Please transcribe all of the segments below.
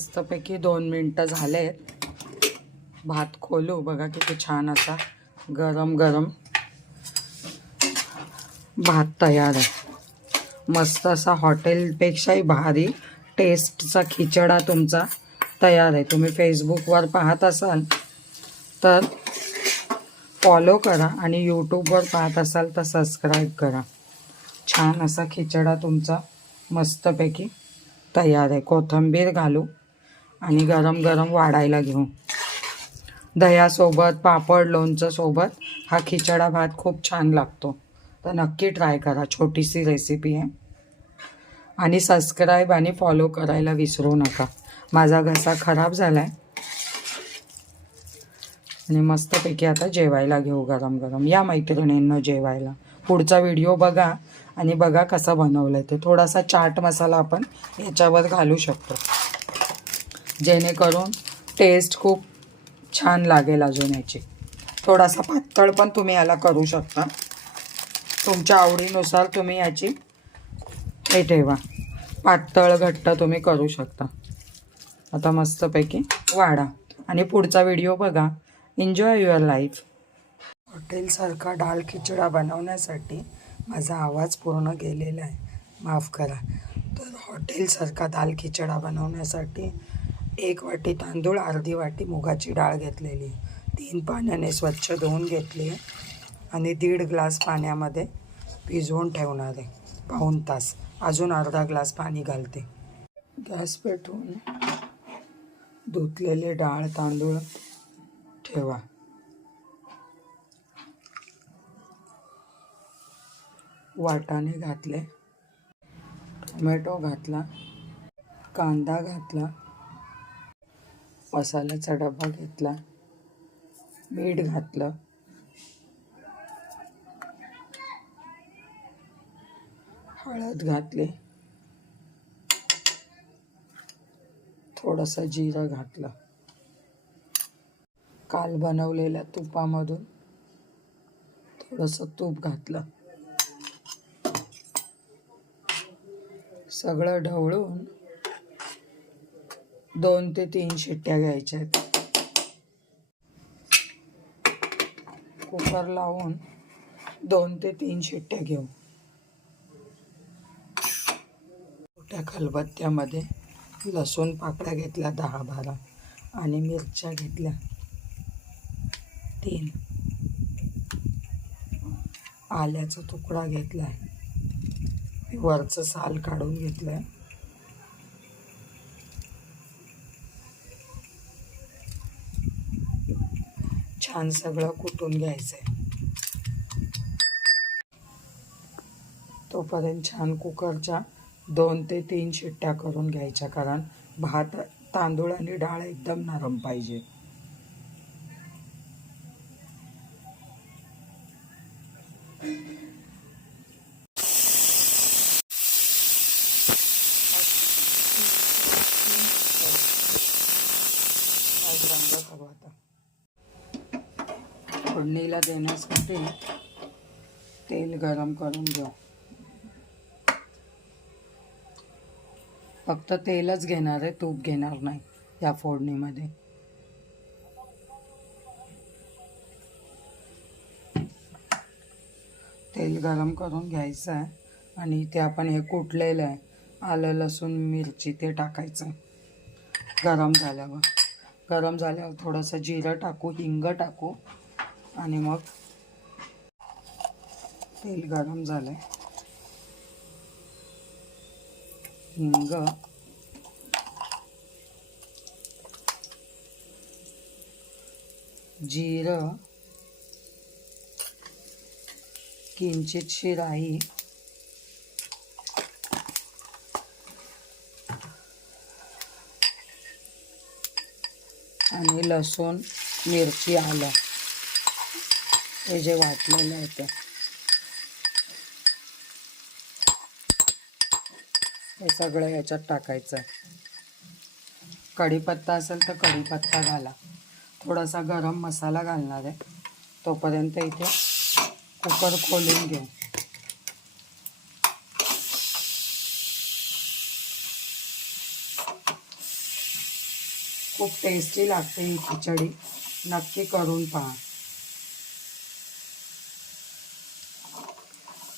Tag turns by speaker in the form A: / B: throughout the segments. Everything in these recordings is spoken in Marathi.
A: मस्तपैकी दोन मिनटं झाले आहेत भात खोलू बघा किती छान असा गरम गरम भात तयार आहे. मस्त असा हॉटेलपेक्षाही भारी टेस्टचा खिचडा तुमचा तयार आहे. तुम्ही फेसबुकवर पाहत असाल तर फॉलो करा आणि यूट्यूबवर पाहत असाल तर सबस्क्राईब करा. छान असा खिचडा तुमचा मस्तपैकी तयार आहे. कोथिंबीर घालू. आणि गरम गरम वाढायला घेऊ. दह्यासोबत पापड लोणचं सोबत हा खिचडा भात खूप छान लागतो. तर नक्की ट्राय करा छोटीशी रेसिपी आहे. आणि सबस्क्राईब आणि फॉलो करायला विसरू नका. माझा घसा खराब झाला आहे आणि मस्तपैकी आता जेवायला घेऊ गरम गरम. या मैत्रिणींना जेवायला. पुढचा व्हिडिओ बघा आणि बघा कसा बनवलं आहे ते. थोडासा चाट मसाला आपण याच्यावर घालू शकतो. जेणेकरून टेस्ट खूप छान लागेल अजून याची. थोडासा पातळ पण तुम्ही याला करू शकता. तुमच्या आवडीनुसार तुम्ही याची हे ठेवा. पातळ घट्ट तुम्ही करू शकता. आता मस्तपैकी वाढा. आणि पुढचा व्हिडिओ बघा. एन्जॉय युअर लाईफ हॉटेलसारखा डाळ खिचडा बनवण्यासाठी माझा आवाज पूर्ण गेलेला आहे. माफ करा. तर हॉटेलसारखा दाल खिचडा बनवण्यासाठी एक वाटी तांदूळ अर्धी वाटी मुगाची डाळ घेतलेली. तीन पाण्याने स्वच्छ धुवून घेतली आणि दीड ग्लास पाण्यामध्ये भिजवून ठेवणार आहे. पाऊण तास. अजून अर्धा ग्लास पाणी घालते. गॅस पेटवून धुतलेले डाळ तांदूळ ठेवा. वाटाणे घातले. टोमॅटो घातला. कांदा घातला. मसाल्याचा डबा घेतला मीठ घातलं. हळद घातली. थोडंसं जिरं घातलं. काल बनवलेल्या तुपामधून थोडंसं तूप घातलं. सगळं ढवळून दोन ते तीन शिट्ट्या घ्यायच्या आहेत कुकर लावून दोन ते तीन शिट्ट्या घेऊ. मोठ्या खलबत्त्यामध्ये लसूण पाकळ्या घेतल्या दहा बारा आणि मिरच्या घेतल्या तीन. आल्याचा तुकडा घेतला आहे वरचं साल काढून घेतलं आहे छान सगळं कुटून घ्यायचं आहे तोपर्यंत छान कुकरच्या दोन ते तीन शिट्ट्या करून घ्यायच्या कारण भात तांदूळ आणि डाळ एकदम नरम पाहिजे. रंग करू आता. फोडणीला देण्यासाठी तेल गरम करून घेऊ. फक्त तेलच घेणार आहे तूप घेणार नाही या फोडणीमध्ये. तेल गरम करून घ्यायचं आहे आणि ते आपण हे कुटलेलं आहे. आलं लसूण मिरची ते टाकायचं. गरम झाल्यावर. गरम झाल्यावर थोडंसं जिरं टाकू हिंग टाकू. आणि मग तेल गरम झालं हिंग. जिरं. किंचितशी राई आणि लसूण मिरची आलं. हे जे वाटलेलं आहे ते. हे सगळं याच्यात टाकायचं आहे. कढीपत्ता असेल तर कढीपत्ता घाला. थोडासा गरम मसाला घालणार आहे. तोपर्यंत इथे कुकर खोलून घेऊ. खूप टेस्टी लागते ही खिचडी. नक्की करून पहा.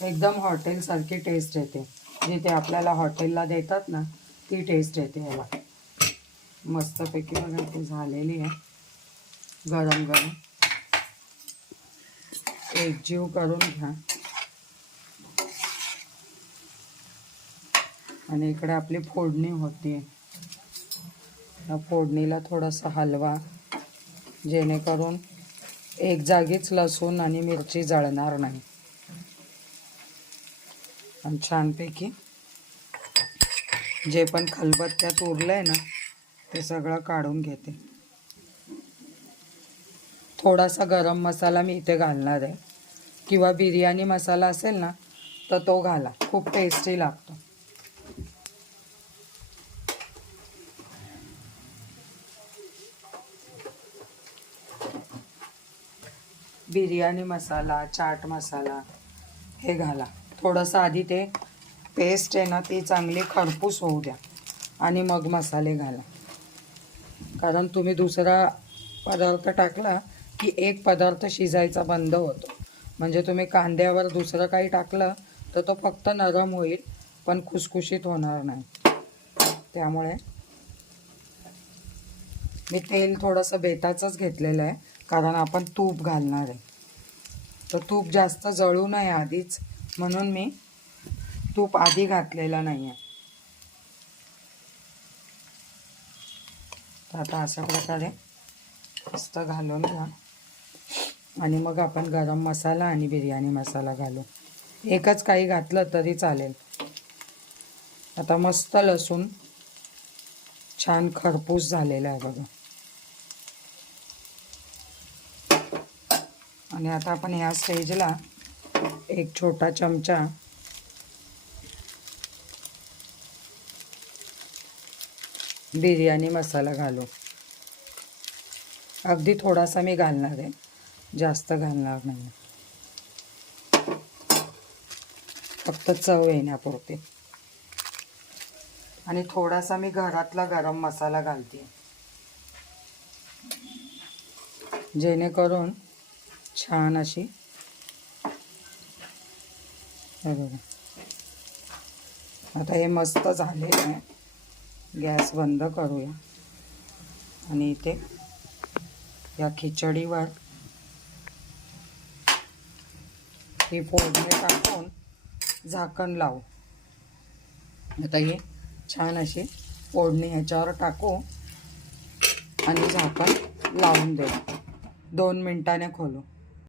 A: एकदम हॉटेलसारखी टेस्ट येते. जिथे आपल्याला हॉटेलला देतात ना ती टेस्ट येते याला. मस्तपैकी बघा ती झालेली आहे. गरम गरम. एकजीव करून घ्या. आणि इकडे आपली फोडणी होती या फोडणीला थोडासा हलवा जेणेकरून एक जागीच लसूण आणि मिरची जळणार नाही. आणि छानपैकी जे पण खलबत्त्यात उरलंय ना ते सगळं काढून घेते. थोडासा गरम मसाला मी इथे घालणार आहे. किंवा बिर्याणी मसाला असेल ना तर तो घाला. खूप टेस्टी लागतो. बिर्याणी मसाला चाट मसाला हे घाला. थोडंसं आधी ते पेस्ट आहे ना ती चांगली खरपूस होऊ द्या. आणि मग मसाले घाला. कारण तुम्ही दुसरा पदार्थ टाकला की एक पदार्थ शिजायचा बंद होतो. म्हणजे तुम्ही कांद्यावर दुसरं काही टाकलं तर तो फक्त नरम होईल पण खुसखुशीत होणार नाही. त्यामुळे मी तेल थोडंसं बेताचंच घेतलेलं आहे कारण आपण तूप घालणार आहे. तर तूप जास्त जळू नये आधीच. म्हणून मी तूप आधी घातलेला नाही आहे तर आता अशा प्रकारे मस्त घालून घ्या. आणि मग आपण गरम मसाला आणि बिर्याणी मसाला घालू. एकच काही घातलं तरी चालेल. आता मस्त लसूण छान खरपूस झालेला आहे बघा. आणि आता आपण ह्या स्टेजला एक छोटा चमचा. बिर्याणी मसाला घालू. अगदी थोडासा मी घालणार आहे. जास्त घालणार नाही. फक्त चव येण्यापुरते. आणि थोडासा मी घरातला गरम मसाला घालते. जेणेकरून छान अशी हे बघा. आता हे मस्त झालेलं आहे. गॅस बंद करूया. आणि इथे या खिचडीवर ही फोडणी टाकून झाकण लावू. आता हे छान अशी फोडणी ह्याच्यावर टाकू आणि झाकण लावून देऊ. दोन मिनटाने खोलू.